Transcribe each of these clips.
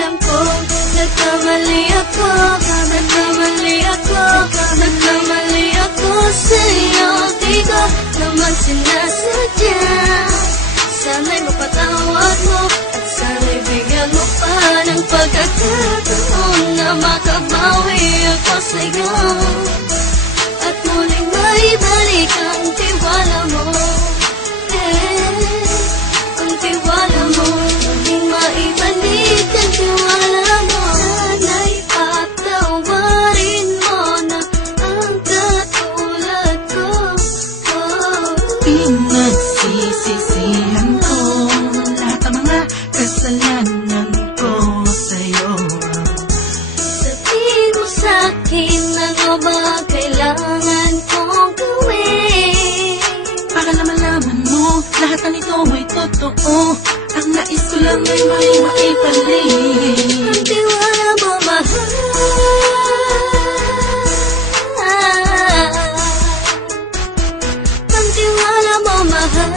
Alam ko, nagkamali ako, nagkamali ako sa'yo. Di ko naman sinasadya. Sana'y mapatawad mo at sana'y bigyan mo pa ng pagkakataon na makabawi ako sa'yo at muling maibalik ang tiwala mo. Ang tiwala mo, muling maibalik ang tiwala mo. Sana'y patawarin mo na ang katulad ko. Pinagsisisihan ko lahat ng mga kasalanan ko sa'yo. Sabihin mo sa'kin ano ba kailangan kong gawin Para na malaman mo lahat na nito ay totoo. Ang nais ko lang ay may maibalik ang tiwala mo, mahal. Ang tiwala mo, mahal.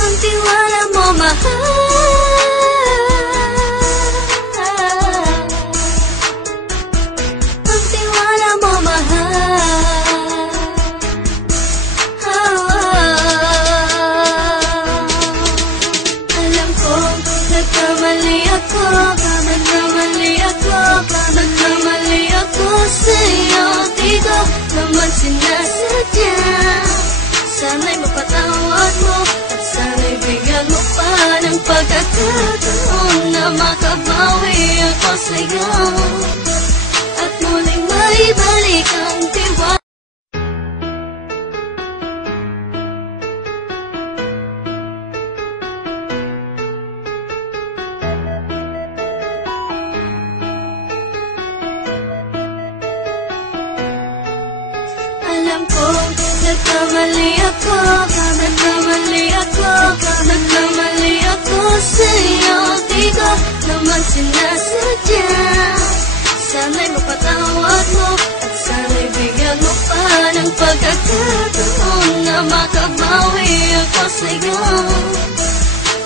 Ang tiwala mo, mahal. Ang tiwala mo, mahal. Alam ko, nagkamali ako sa'yo. Di ko naman sinasadya. Sana'y mapatawad mo at sana'y bigyan mo pa ng pagkakataon na makabawi ako sa'yo at muling maibalik ang tiwala. Alam ko, nagkamali ako sa'yo. Di ko naman sinasadya. Sana'y mapatawad mo at sana'y bigyan mo pa ng pagkakataon na makabawi ako sa'yo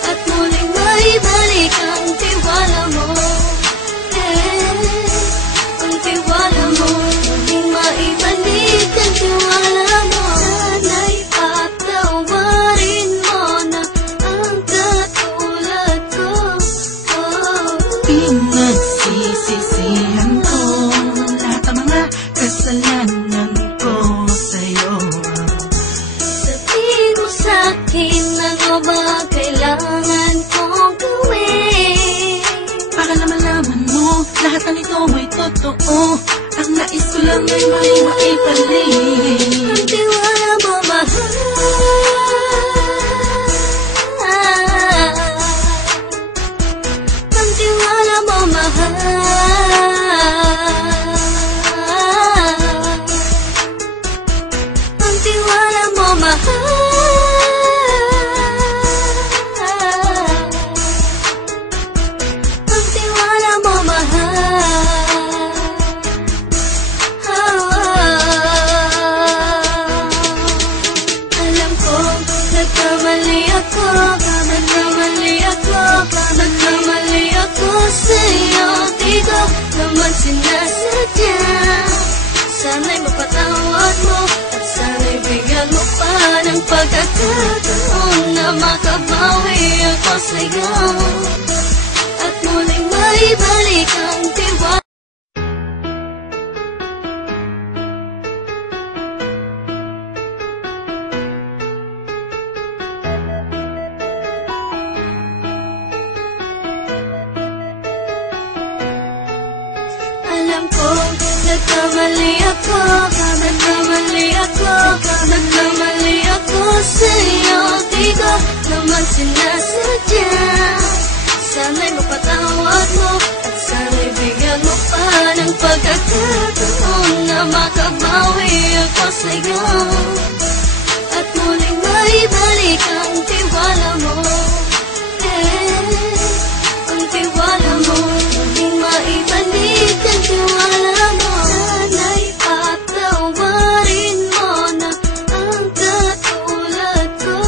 at muling maibalik ang tiwala mo. Ang tiwala mo, muling maibalik ang tiwala mo. Sana'y patawarin mo na ang katulad ko. Pinagsisisihan ko lahat ng mga kasalanan ko sa'yo. Sabihin mo sa'kin ano ba kailangan kong gawin Para na malaman mo lahat na nito ay totoo. Ang nais ko lang ay may maibalik ang tiwala mo, mahal. Ang tiwala mo, mahal. Ang tiwala mo, mahal. Ang tiwala mo, mahal. Alam ko, nagkamali ako sa'yo. Di ko naman sinasadya. Sana'y mapatawad mo at sana'y bigyan mo pa ng pagkakataon na makabawi ako sa'yo at muling maibalik ang tiwala. Alam ko, nagkamali ako sa'yo. Di ko naman sinasadya. Sana'y mapatawad mo at sana'y bigyan mo pa ng pagkakataon na makabawi ako sa'yo at muling maibalik ang tiwala mo. Ang tiwala mo, muling maibalik ang tiwala mo. Sana'y patawarin mo na ang katulad ko.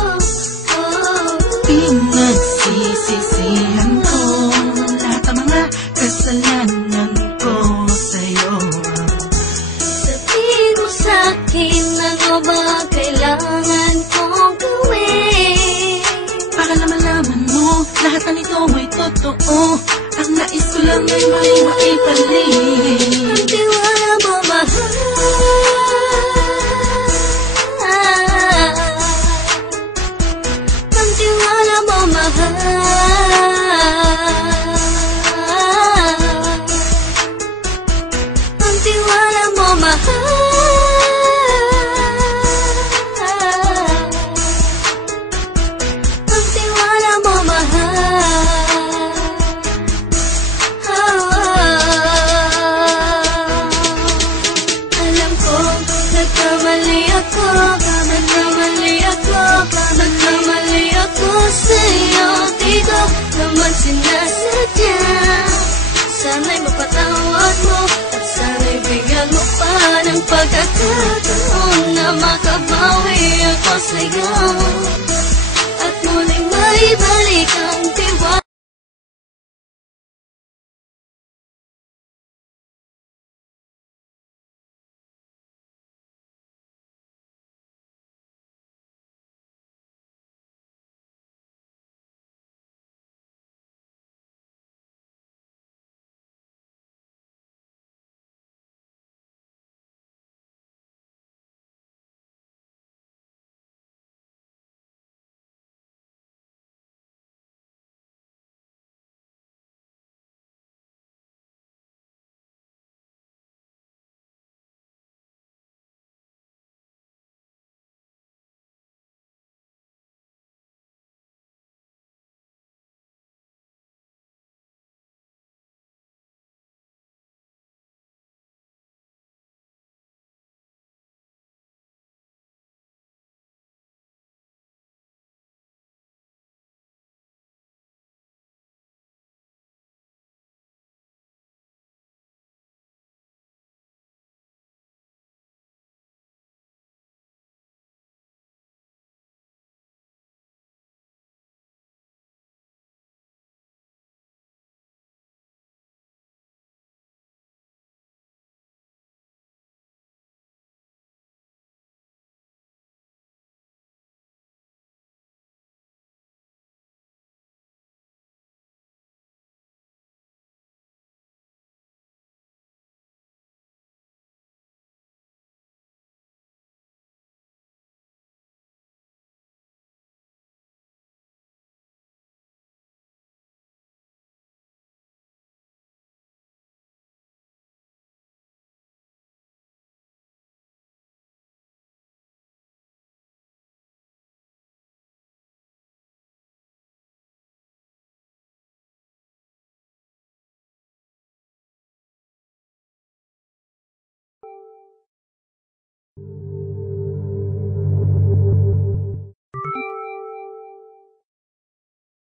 akin, ano ba kailangan kong gawin? Para naman malaman mo, lahat na nito ay totoo. Ang nais ko lang ay maibalik Ang tiwala mo, mahal. Ang tiwala mo, mahal. Ang tiwala mo, mahal. Ang tiwala mo, mahal. Alam ko, nagkamali ako, nagkamali ako sa'yo. Di ko naman sinasadya. Sana'y mapatawad mo, at sana'y bigyan mo pa ng pagkakataon na makabawi ako sa'yo. At muling maibalik ang